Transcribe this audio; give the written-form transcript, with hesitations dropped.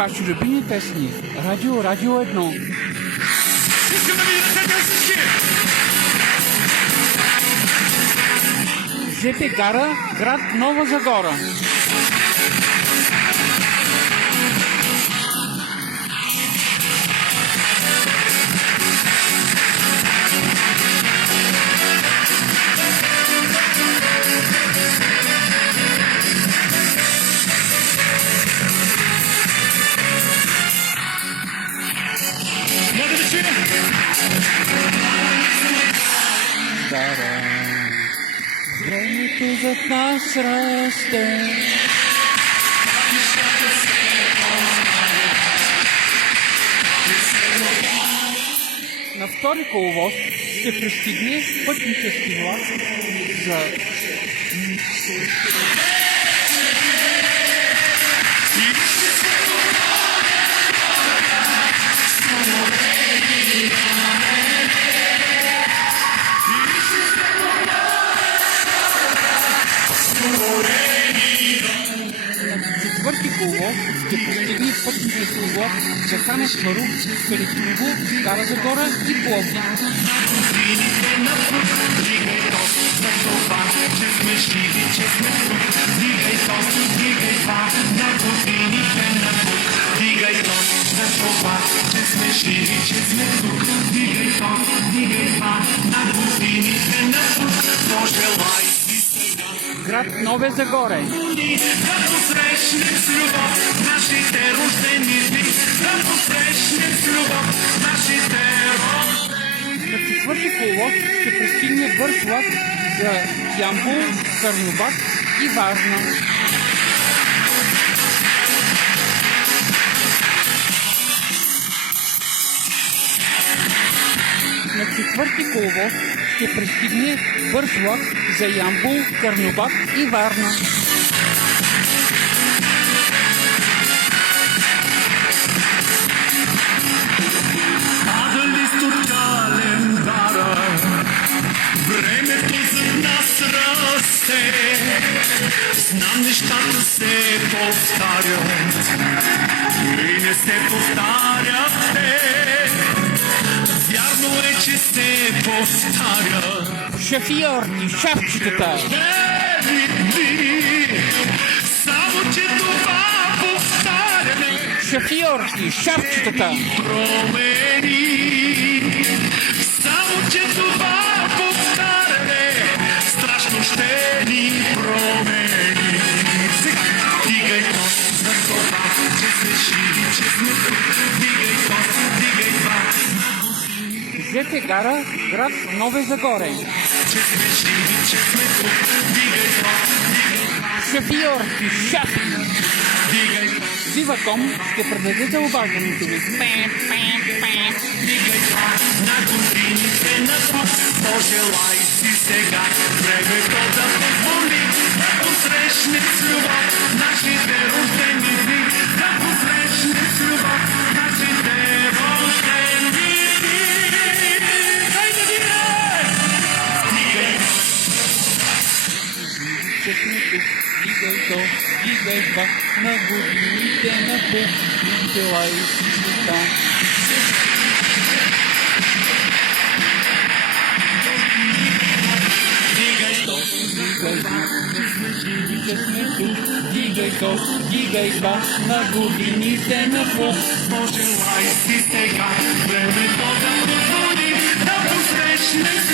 ваши любими песни. Радио 1. Искам да видя ръцете на всички! ЖП гара, град Нова Загора. Моля да чуем! Стара. Времето зад нас расте. На втори коловоз ще пристигне пътнически влак за четвърти коловоз ще пристигне пътнически влак за Ханес Марух, Перетиново, Стара Загора и Пловдив. Град Нове Загоре. Да посрещнем с любов нашите рождени дни, да посрещнем с любов нашите рождени. На четвърти коловоз ще пристигне бърз влак за Ямбол, Карнобат и Варна. На четвърти коловоз ще пристигне бърз влак за Ямбол, Карнобат и Варна. Пада лист от календара, времето за нас расте. Знам, нещата се повтарят, и не се повтарят те. Вярно е, че се повтарят. Шофьорки, шапчетата. Само, че това повтаряне Шофьорки, шапчетата. промени. Само, че това повтаряне страшно ще ни промени. Дигай тост за това, че сме живи, че сме тук. Дигай тост, дигай два. ЖП гара, град Нове Загоре. Че сме живи, че сме тук. Дигай тост, дигай два. Шофьорки, шапи. Дигай тост. Виваком ще предадете обаждането ви. Дигай това на годините напук. Пожелай си сега времето да позволи да посрещнем с любов нашите рождени дни. Да посрещнем с любов нашите рождени дни. Хайде, дигай! Дигай! Че сме тук, дигай то, дигай това, на годините напук. Желай си света. Дигай то! Че сме тук, дигай то, дигай това, на годините напук. Пожелай си сега времето да позволи да посрещнем